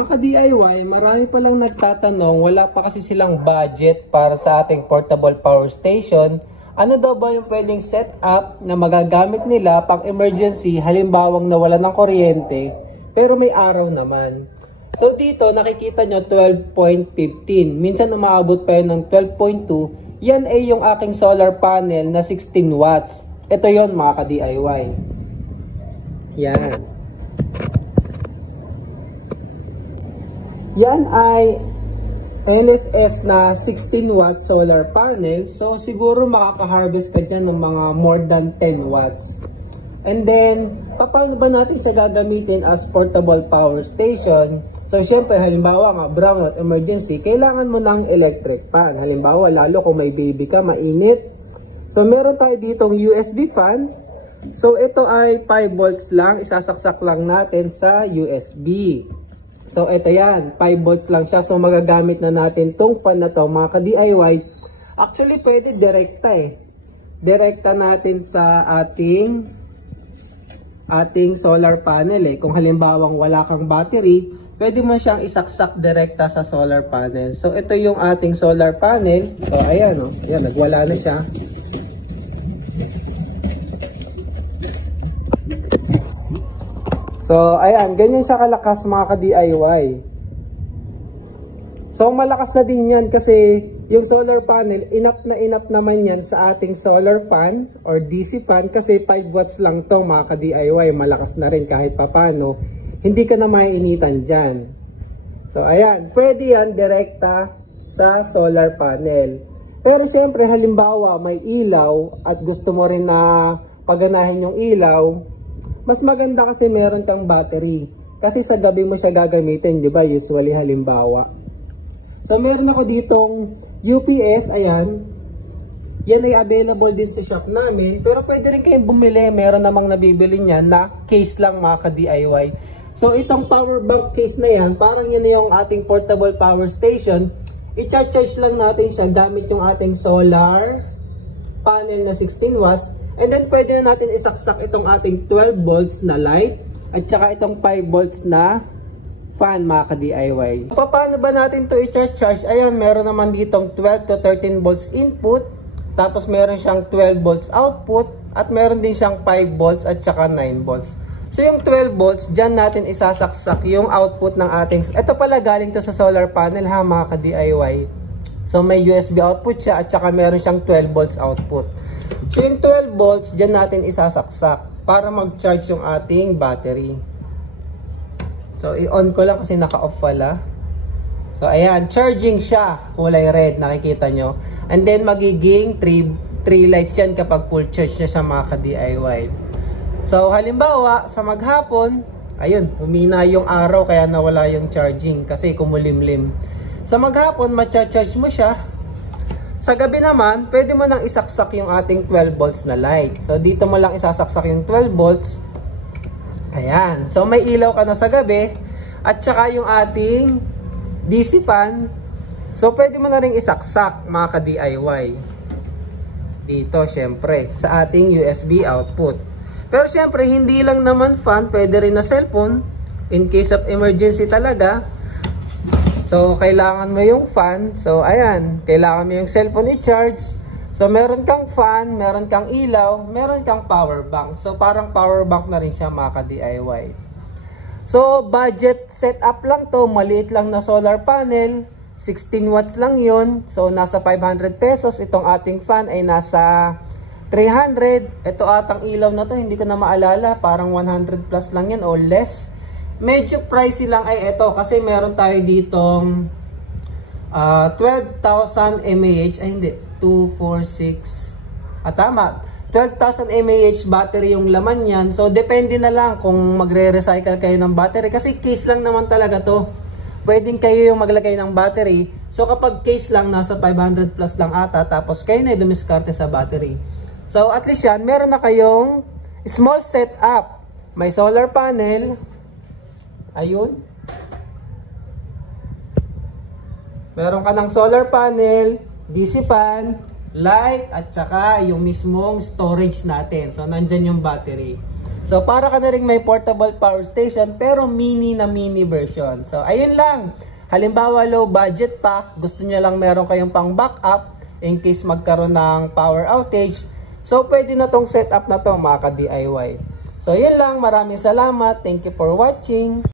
Mga ka-DIY, marami palang nagtatanong, wala pa kasi silang budget para sa ating portable power station. Ano daw ba yung pwedeng setup na magagamit nila pang emergency, halimbawang nawala ng kuryente, pero may araw naman. So dito nakikita nyo 12.15, minsan umaabot pa yun ng 12.2, yan ay yung aking solar panel na 16 watts. Ito yon mga ka-DIY. Yan. Yan ay NSS na 16 watts solar panel. So siguro makaka-harvest ka dyan ng mga more than 10 watts. And then, paano ba natin siya gagamitin as portable power station? So syempre, halimbawa nga, brownout, emergency, kailangan mo ng electric fan. Halimbawa, lalo kung may baby ka, mainit. So meron tayo ditong USB fan. So ito ay 5 volts lang, isasaksak lang natin sa USB. So, ito yan. 5 volts lang siya. So, magagamit na natin tong fan na to, mga ka-DIY. Actually, pwede direkta eh. Direkta natin sa ating solar panel eh. Kung halimbawang wala kang battery, pwede mo siyang isaksak direkta sa solar panel. So, ito yung ating solar panel. So, ayan o. Ayan, nagwala na siya. So, ayan, ganyan siya kalakas mga ka-DIY. So, malakas na din yan kasi yung solar panel, enough naman yan sa ating solar fan or DC fan kasi 5 watts lang to mga ka-DIY. Malakas na rin kahit papano. Hindi ka na maiinitan dyan. So, ayan, pwede yan direkta sa solar panel. Pero siyempre, halimbawa, may ilaw at gusto mo rin na paganahin yung ilaw, mas maganda kasi meron kang battery. Kasi sa gabi mo siya gagamitin, di ba? Usually halimbawa. So meron ako ditong UPS, ayan. Yan ay available din sa shop namin. Pero pwede rin kayong bumili. Meron namang nabibili niyan na case lang mga ka-DIY. So itong power bank case na yan, parang yan na yung ating portable power station. I-charge lang natin siya gamit yung ating solar panel na 16 watts. And then pwede na natin isaksak itong ating 12 volts na light at saka itong 5 volts na fan mga ka-DIY. Paano ba natin to i-charge? Ayan, meron naman ditong 12 to 13 volts input, tapos meron siyang 12 volts output at meron din siyang 5 volts at saka 9 volts. So yung 12 volts, dyan natin isasaksak yung output ng ating, ito pala galing to sa solar panel ha mga ka-DIY. So may USB output siya at saka meron siyang 12 volts output. So yung 12 volts, dyan natin isasaksak para mag-charge yung ating battery. So i-on ko lang kasi naka-off pala. So ayan, charging siya, kulay red, nakikita nyo. And then magiging 3 lights yan kapag full charge na siya mga ka-DIY. So halimbawa, sa maghapon, ayun, humina yung araw kaya nawala yung charging kasi kumulimlim. Sa maghapon, ma-charge mo siya. Sa gabi naman, pwede mo nang isaksak yung ating 12 volts na light. So, dito mo lang isasaksak yung 12 volts. Ayan. So, may ilaw ka na sa gabi. At saka yung ating DC fan. So, pwede mo na rin isaksak, mga ka-DIY. Dito, syempre, sa ating USB output. Pero, syempre, hindi lang naman fan. Pwede rin na cellphone. In case of emergency talaga. So, kailangan mo yung fan. So, ayan. Kailangan mo yung cellphone i-charge. So, meron kang fan, meron kang ilaw, meron kang power bank. So, parang power bank na rin siya mga ka-DIY. So, budget setup lang to. Maliit lang na solar panel. 16 watts lang yun. So, nasa 500 pesos. Itong ating fan ay nasa 300. Ito atang ilaw na to. Hindi ko na maalala. Parang 100 plus lang yan o less. Medyo pricey lang ay ito kasi meron tayo ditong 12,000 mAh, ay hindi, 246, tama, 12,000 mAh battery yung laman yan. So depende na lang kung magre-recycle kayo ng battery kasi case lang naman talaga to. Pwedeng kayo yung maglagay ng battery. So kapag case lang, nasa 500 plus lang ata, tapos kayo na dumiskarte sa battery. So at least yan, meron na kayong small setup. May solar panel. Ayun. Meron ka ng solar panel, DC fan, light, at saka yung mismong storage natin. So, nandyan yung battery. So para ka na rin may portable power station pero mini na mini version. So ayun lang. Halimbawa low budget pa, gusto niya lang meron kayong pang backup in case magkaroon ng power outage. So pwede na tong setup na to mga ka-DIY. So yun lang, maraming salamat. Thank you for watching.